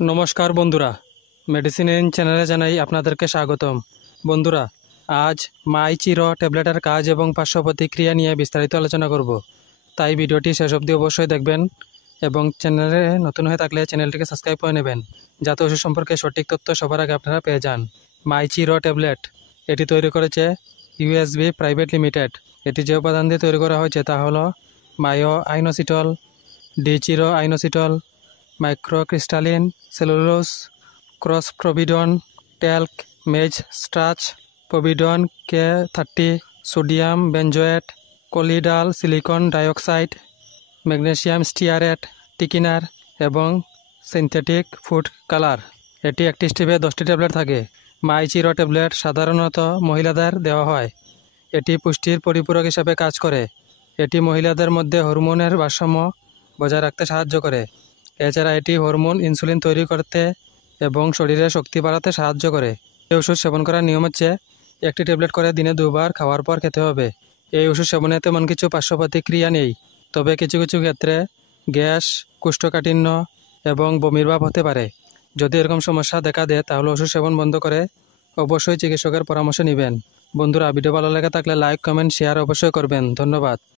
নমস্কার বন্ধুরা, medicine in চ্যানেলে জানাই আপনাদেরকে স্বাগতম। বন্ধুরা, আজ মাই চিরো ট্যাবলেটের কাজ এবং পার্শ্ব প্রতিক্রিয়া নিয়ে বিস্তারিত আলোচনা করব। তাই ভিডিওটি শেষ অবধি অবশ্যই দেখবেন এবং চ্যানেলে নতুন হয়ে থাকলে চ্যানেলটিকে সাবস্ক্রাইব করে নেবেন, যাতে ওষুধ সম্পর্কে সঠিক তথ্য সবার আগে আপনারা পেয়ে যান। মাই চিরো ট্যাবলেট এটি তৈরি করেছে ইউএসবি প্রাইভেট লিমিটেড। এটি যে উপাদান দিয়ে তৈরি করা হয়েছে তা হলো myo inositol, D chiro inositol, microcrystalline cellulose, cross povidone, talc, maize starch, povidone K30, sodium benzoate, colloidal silicon dioxide, magnesium stearate, thickener এবং সিনথেটিক ফুড কালার। এটি একটি স্টিপে 10টি ট্যাবলেট থাকে। মাই চিরো ট্যাবলেট সাধারণত মহিলাদের দেওয়া হয়। এটি পুষ্টির পরিপূরক হিসাবে কাজ করে। এটি মহিলাদের মধ্যে হরমোনের ভারসাম্য বজায় রাখতে সাহায্য করে। এছাড়া এটি হরমোন ইনসুলিন তৈরি করতে এবং শরীরে শক্তি বাড়াতে সাহায্য করে। এই ওষুধ সেবন করার নিয়ম হচ্ছে একটি ট্যাবলেট করে দিনে 2বার খাওয়ার পর খেতে হবে। এই ওষুধ সেবনে তেমন কিছু পার্শ্ব প্রতিক্রিয়া নেই, তবে কিছু কিছু ক্ষেত্রে গ্যাস, কোষ্ঠকাঠিন্য এবং বমির ভাব হতে পারে। যদি এরকম সমস্যা দেখা দেয় তাহলে ওষুধ সেবন বন্ধ করে অবশ্যই চিকিৎসকের পরামর্শ নেবেন। বন্ধুরা, ভিডিও ভালো লেগে থাকলে লাইক, কমেন্ট, শেয়ার অবশ্যই করবেন। ধন্যবাদ।